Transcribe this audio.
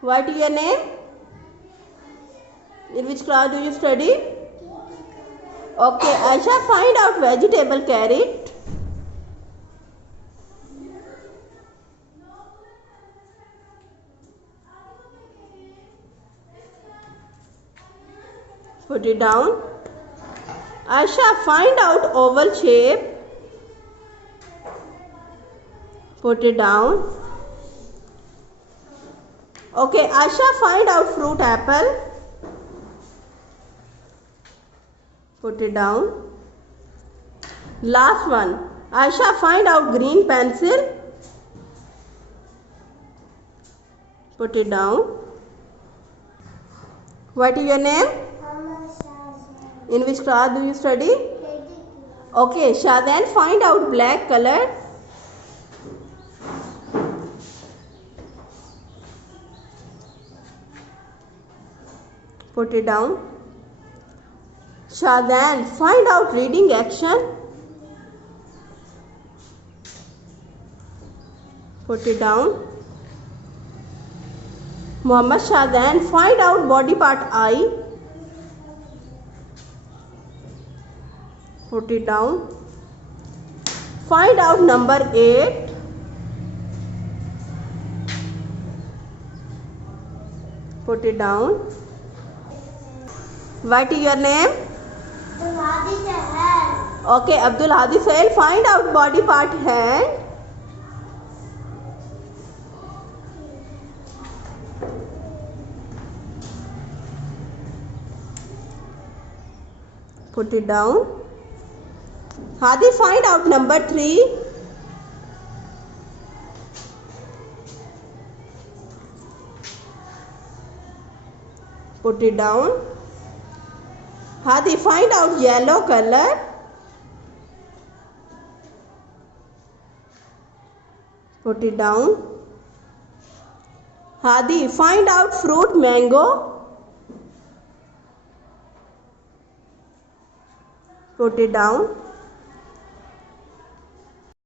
What is your name? In which class do you study? Okay, Aisha, find out vegetable carrot. Put it down. Aisha, find out oval shape. Put it down. Okay, Aisha, find out fruit apple. Put it down. Last one. Aisha, find out green pencil. Put it down. What is your name? In which class do you study? Okay, Shadan, find out black color. Put it down. Shadan, find out reading action. Put it down. Muhammad Shadan, find out body part eye. Put it down. Find out number 8. Put it down. What is your name? Okay, Abdul Hadi Sahel, find out body part hand. Put it down. Hadi, find out number 3. Put it down. Hadi, find out yellow color. Put it down. Hadi, find out fruit mango. Put it down.